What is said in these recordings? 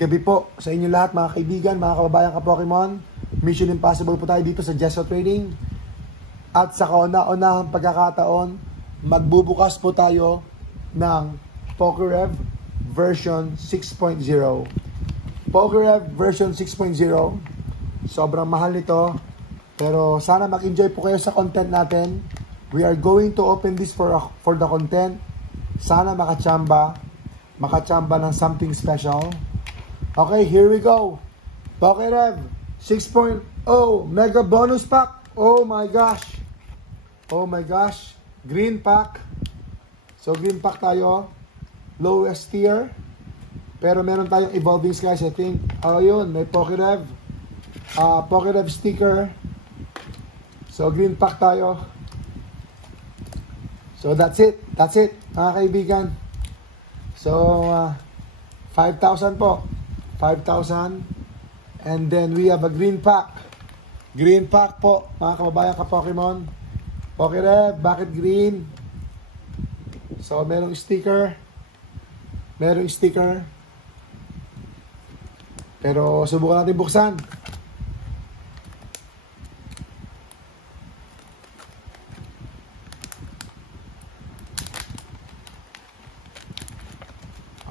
Gabi po sa inyo lahat, mga kaibigan, mga kababayan ka-Pokemon. Mission Impossible po tayo dito sa Gesso Trading. At sa kauna-unahang pagkakataon, magbubukas po tayo ng PokeRev version 6.0. PokeRev version 6.0. Sobrang mahal nito, pero sana mag-enjoy po kayo sa content natin. We are going to open this for the content. Sana makachamba ng something special. Okay, here we go. PokeRev 6.0 Mega Bonus Pack. Oh my gosh. Oh my gosh. Green pack. So green pack tayo. Lowest tier. Pero meron tayong Evolving Skies, I think. Oh yun, may PokeRev. PokeRev sticker. So green pack tayo. So that's it. That's it, mga kaibigan. So 5,000 po. 5,000. And then we have a green pack. Green pack po, mga kababayan ka-Pokemon. PokeRev, bakit green? So merong sticker. Merong sticker. Pero subukan natin buksan.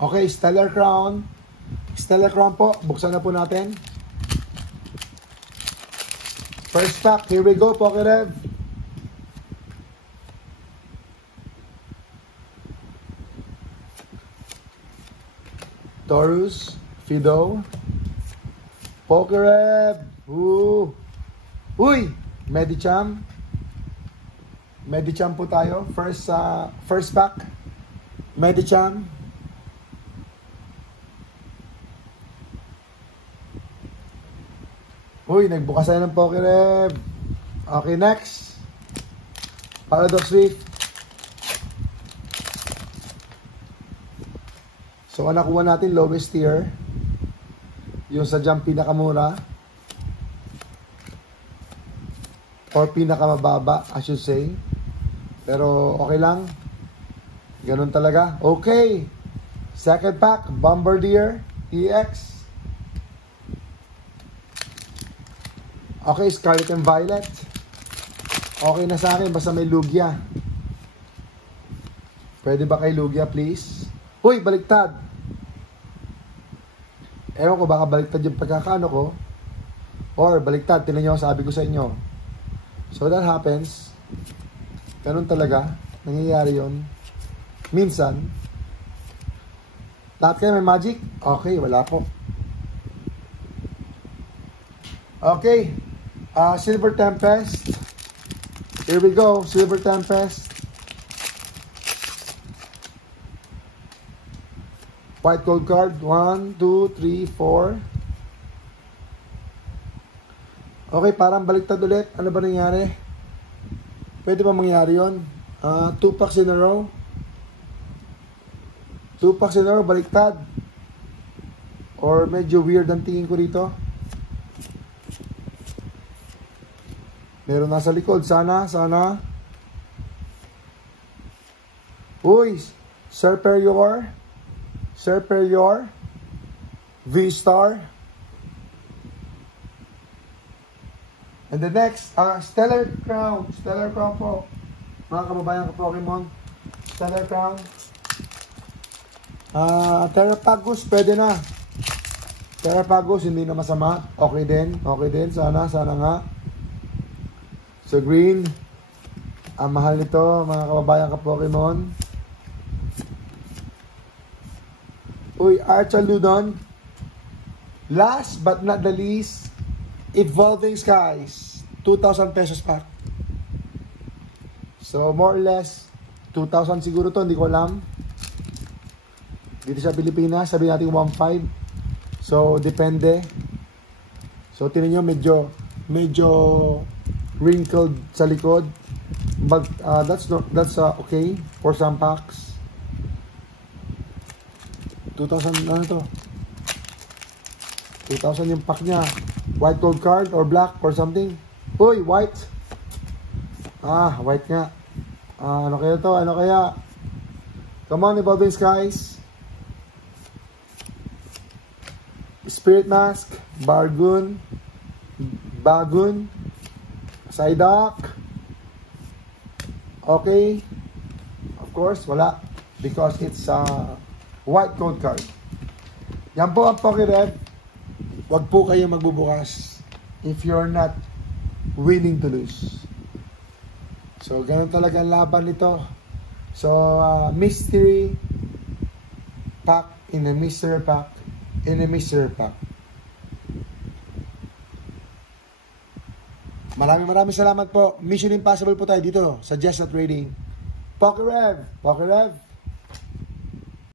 Okay, Stellar Crown. Stellar Crown po. Buksan na po natin. First pack. Here we go, PokeRev. Taurus. Fido. PokeRev. Uy! Medicham. Medicham po tayo. First pack. Medicham. Uy, nagbukas tayo ng PokeRev. Okay, next. Paradox Rift. So, ang nakuha natin, lowest tier. Yung sa jump pinakamura. Or pinakamababa, I should say. Pero, okay lang. Ganun talaga. Okay. Second pack, Bombardier EX. Okay, Scarlet and Violet. Okay na sa akin, basta may Lugia. Pwede ba kay Lugia, please? Uy, baliktad. Ewan ko, baka baliktad yung pagkakaano ko. Or baliktad, tinan nyo, sabi ko sa inyo. So that happens. Ganun talaga. Nangyayari yon. Minsan. Lahat kayo may magic? Okay, wala po. Okay. Silver Tempest. Here we go. Silver Tempest. White gold card. 1, 2, 3, 4. Okay, parang baliktad ulit. Ano ba nangyari? Pwede ba mangyari yun? 2 packs in a row. 2 packs in a row, baliktad. Or medyo weird ang tingin ko rito. Meron nasa likod. Sana. Uy! Serperior. V-Star. And the next, Stellar Crown. Stellar Crown po. Mga kababayan ka Pokemon. Stellar Crown. Terrapagus, pwede na. Terrapagus, hindi na masama. Okay din. Sana nga. So green, ang mahal nito, mga kababayan ka-Pokemon. Uy, Archaludon. Last but not the least, Evolving Skies. 2,000 pesos pack. So more or less, 2,000 siguro to, hindi ko alam. Dito sa Pilipinas, sabi natin 1,500. So depende. So tinan nyo, medyo wrinkled sa likod, but that's okay for some packs. 2,000 ano to? 2,000 yung pack niya. White gold card or black or something. Uy, white. White nga. Ano kaya to? Come on, Evolving Skies. Spirit Mask, Bargoon, Bagun, Psyduck. Okay. Of course, wala. Because it's a white code card. Yan po ang Pokerev. Huwag po kayo magbubukas if you're not willing to lose. So, ganun talaga ang laban nito. So, mystery pack in a mystery pack in a mystery pack. Maraming salamat po. Mission Impossible po tayo dito sa Just Not Trading. Pokerev! Pokerev!